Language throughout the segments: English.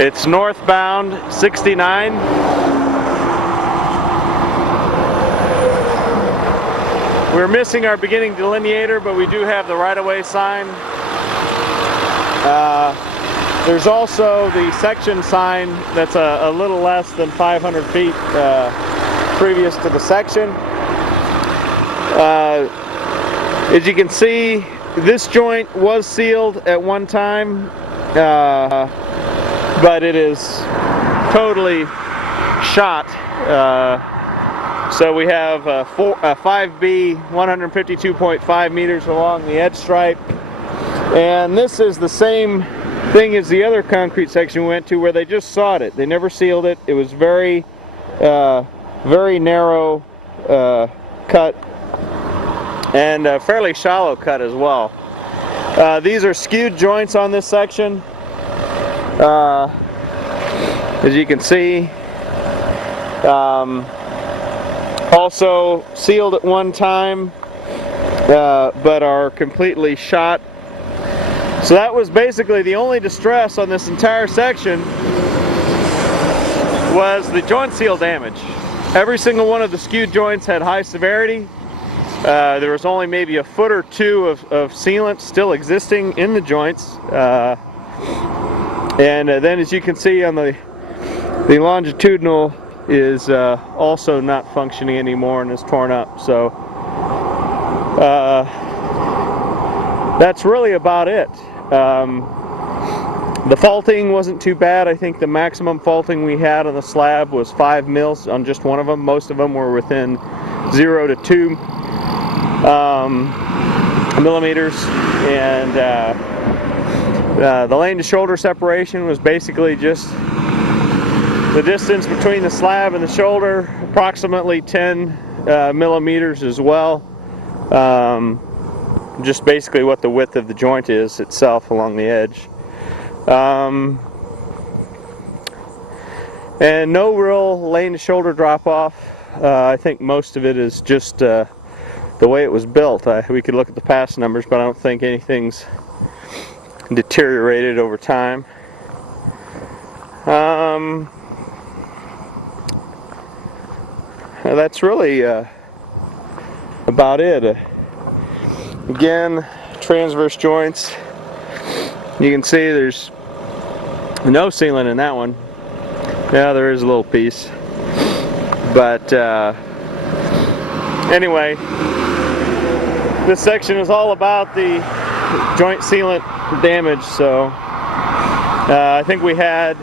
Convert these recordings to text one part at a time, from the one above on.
It's northbound 69. We're missing our beginning delineator, but we do have the right-of-way sign. There's also the section sign that's a little less than 500 feet previous to the section. As you can see, this joint was sealed at one time, but it is totally shot. So we have a 5B 152.5 meters along the edge stripe, and this is the same thing as the other concrete section we went to, where they just sawed it. They never sealed it. It was very narrow cut and a fairly shallow cut as well. These are skewed joints on this section. As you can see, also sealed at one time, but are completely shot. So that was basically the only distress on this entire section, was the joint seal damage. Every single one of the skewed joints had high severity. There was only maybe a foot or two of sealant still existing in the joints. And then, as you can see on the longitudinal, is also not functioning anymore and is torn up. So that's really about it. The faulting wasn't too bad. I think the maximum faulting we had on the slab was 5 mils on just one of them. Most of them were within 0 to 2 millimeters, and the lane to shoulder separation was basically just the distance between the slab and the shoulder, approximately 10 millimeters as well. Just basically what the width of the joint is itself along the edge. And no real lane to shoulder drop off. I think most of it is just the way it was built. We could look at the past numbers, but I don't think anything's deteriorated over time. That's really about it. Again, transverse joints. You can see there's no sealant in that one. Yeah, there is a little piece. But anyway, this section is all about the joint sealant damage. So I think we had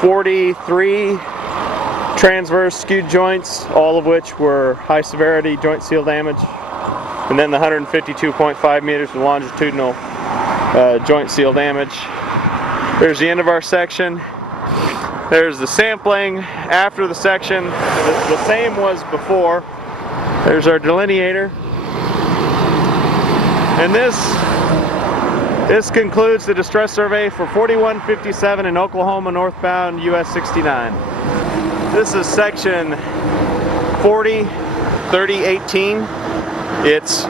43 transverse skewed joints, all of which were high severity joint seal damage, and then the 152.5 meters of longitudinal joint seal damage. There's the end of our section. There's the sampling after the section. The same was before. There's our delineator. And this concludes the distress survey for 4157 in Oklahoma northbound US 69. This is section 403018. It's